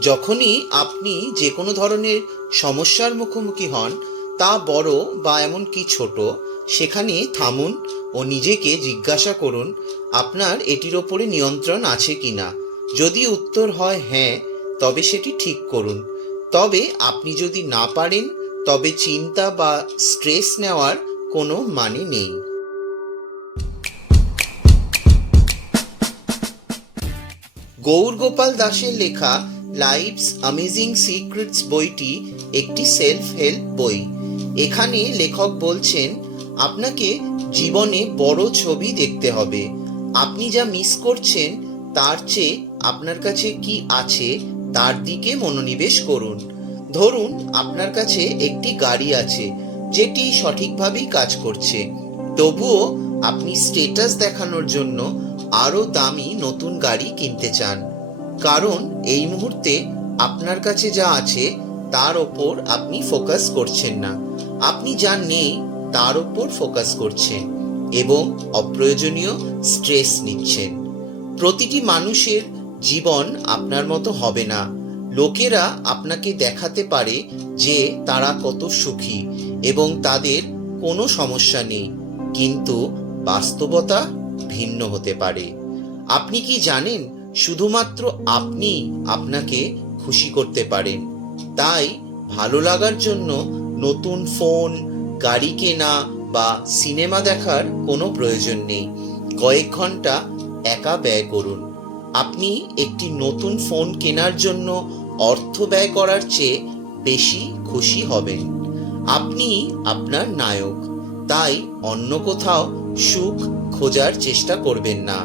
যখনই আপনি যে কোনো ধরনের সমস্যার মুখোমুখি হন, তা বড় বা এমনকি ছোট, সেখানে থামুন ও নিজেকে জিজ্ঞাসা করুন আপনার এটির ওপরে নিয়ন্ত্রণ আছে কিনা। যদি উত্তর হয় হ্যাঁ, তবে সেটি ঠিক করুন। তবে আপনি যদি না পারেন, তবে চিন্তা বা স্ট্রেস নেওয়ার কোনো মানে নেই। গৌরগোপাল দাসের লেখা লাইফস অ্যামেজিং সিক্রেটস বইটি একটি সেলফ হেল্প বই। এখানে লেখক বলছেন, আপনাকে জীবনে বড় ছবি দেখতে হবে। আপনি যা মিস করছেন তার চেয়ে আপনার কাছে কি আছে তার দিকে মনোনিবেশ করুন। ধরুন আপনার কাছে একটি গাড়ি আছে যেটি সঠিকভাবেই কাজ করছে, তবুও আপনি স্ট্যাটাস দেখানোর জন্য আরো দামি নতুন গাড়ি কিনতে চান, কারণ এই মুহূর্তে আপনার কাছে যা আছে তার ওপর আপনি ফোকাস করছেন না। আপনি যা নেই তার ওপর ফোকাস করছেন এবং অপ্রয়োজনীয় স্ট্রেস নিচ্ছেন। প্রতিটি মানুষের জীবন আপনার মতো হবে না। লোকেরা আপনাকে দেখাতে পারে যে তারা কত সুখী এবং তাদের কোনো সমস্যা নেই, কিন্তু বাস্তবতা ভিন্ন হতে পারে। আপনি কি জানেন, শুধুমাত্র আপনি আপনাকে খুশি করতে পারেন। তাই ভালো লাগার জন্য নতুন ফোন, গাড়ি কেনা বা সিনেমা দেখার কোনো প্রয়োজন নেই। কয়েক ঘন্টা একা ব্যয় করুন। আপনি একটি নতুন ফোন কেনার জন্য অর্থ ব্যয় করার চেয়ে বেশি খুশি হবেন। আপনি আপনার নায়ক, তাই অন্য কোথাও সুখ খোঁজার চেষ্টা করবেন না।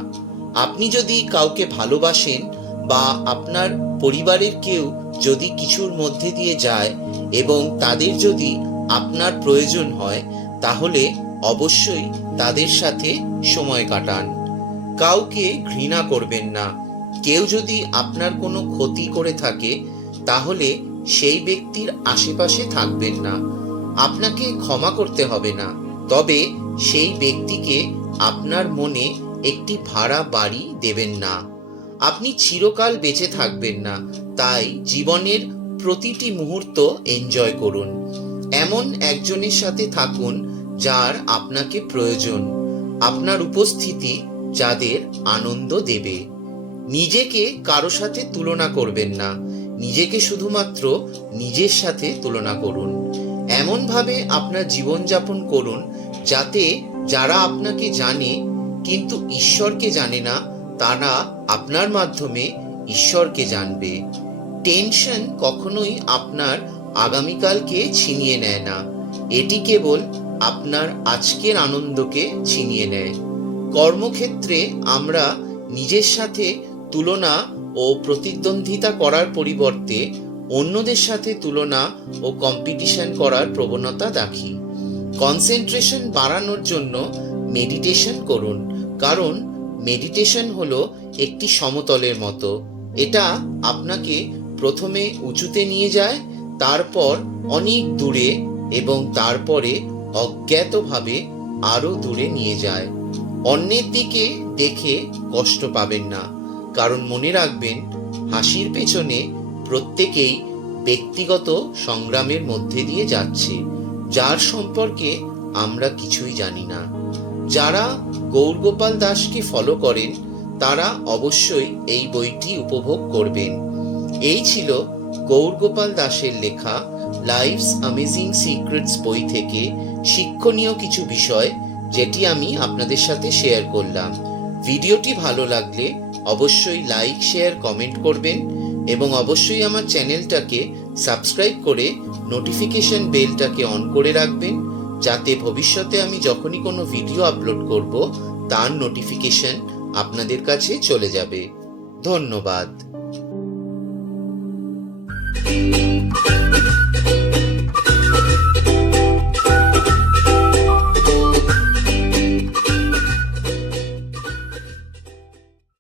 আপনি যদি কাউকে ভালোবাসেন বা আপনার পরিবারের কেউ যদি কিছুর মধ্যে দিয়ে যায় এবং তাদের যদি আপনার প্রয়োজন হয়, তাহলে অবশ্যই তাদের সাথে সময় কাটান। কাউকে ঘৃণা করবেন না। কেউ যদি আপনার কোনো ক্ষতি করে থাকে, তাহলে সেই ব্যক্তির আশেপাশে থাকবেন না। আপনাকে ক্ষমা করতে হবে না, তবে সেই ব্যক্তিকে আপনার মনে একটি ভাড়া বাড়ি দেবেন না। আপনি চিরকাল বেঁচে থাকবেন না, তাই জীবনের প্রতিটি মুহূর্ত এনজয় করুন। এমন একজনের সাথে থাকুন যার আপনাকে প্রয়োজন, আপনার উপস্থিতি যাদের আনন্দ দেবে। নিজেকে কারো সাথে তুলনা করবেন না, নিজেকে শুধুমাত্র নিজের সাথে তুলনা করুন। এমনভাবে আপনার জীবনযাপন করুন যাতে যারা আপনাকে জানে কিন্তু ঈশ্বরকে জানে না, তারা আপনার মাধ্যমে ঈশ্বরকে জানবে। টেনশন কখনোই আপনার আগামীকালকে ছিনিয়ে নেয় না, এটি কেবল আপনার আজকের আনন্দকে ছিনিয়ে নেয়। কর্মক্ষেত্রে আমরা নিজের সাথে তুলনা ও প্রতিদ্বন্দ্বিতা করার পরিবর্তে অন্যদের সাথে তুলনা ও কম্পিটিশন করার প্রবণতা দেখি। কনসেন্ট্রেশন বাড়ানোর জন্য মেডিটেশন করুন, কারণ মেডিটেশন হলো একটি সমতলের মতো। এটা আপনাকে প্রথমে উঁচুতে নিয়ে যায়, তারপর অনেক দূরে এবং তারপরে অজ্ঞাতভাবে আরো দূরে নিয়ে যায়। অন্যের দিকে দেখে কষ্ট পাবেন না, কারণ মনে রাখবেন, হাসির পেছনে প্রত্যেকেই ব্যক্তিগত সংগ্রামের মধ্যে দিয়ে যাচ্ছে, যার সম্পর্কে আমরা কিছুই জানি না। যারা গৌরগোপাল দাসকে ফলো করেন তারা অবশ্যই এই বইটি উপভোগ করবেন। এই ছিল গৌরগোপাল দাসের লেখা লাইফস অ্যামেজিং সিক্রেটস বই থেকে শিক্ষণীয় কিছু বিষয়, যেটি আমি আপনাদের সাথে শেয়ার করলাম। ভিডিওটি ভালো লাগলে অবশ্যই লাইক, শেয়ার, কমেন্ট করবেন এবং অবশ্যই আমার চ্যানেলটাকে সাবস্ক্রাইব করে নোটিফিকেশন বেলটাকে অন করে রাখবেন, যাতে ভবিষ্যতে আমি যখনই কোনো ভিডিও আপলোড করব তার নোটিফিকেশন আপনাদের কাছে চলে যাবে। ধন্যবাদ।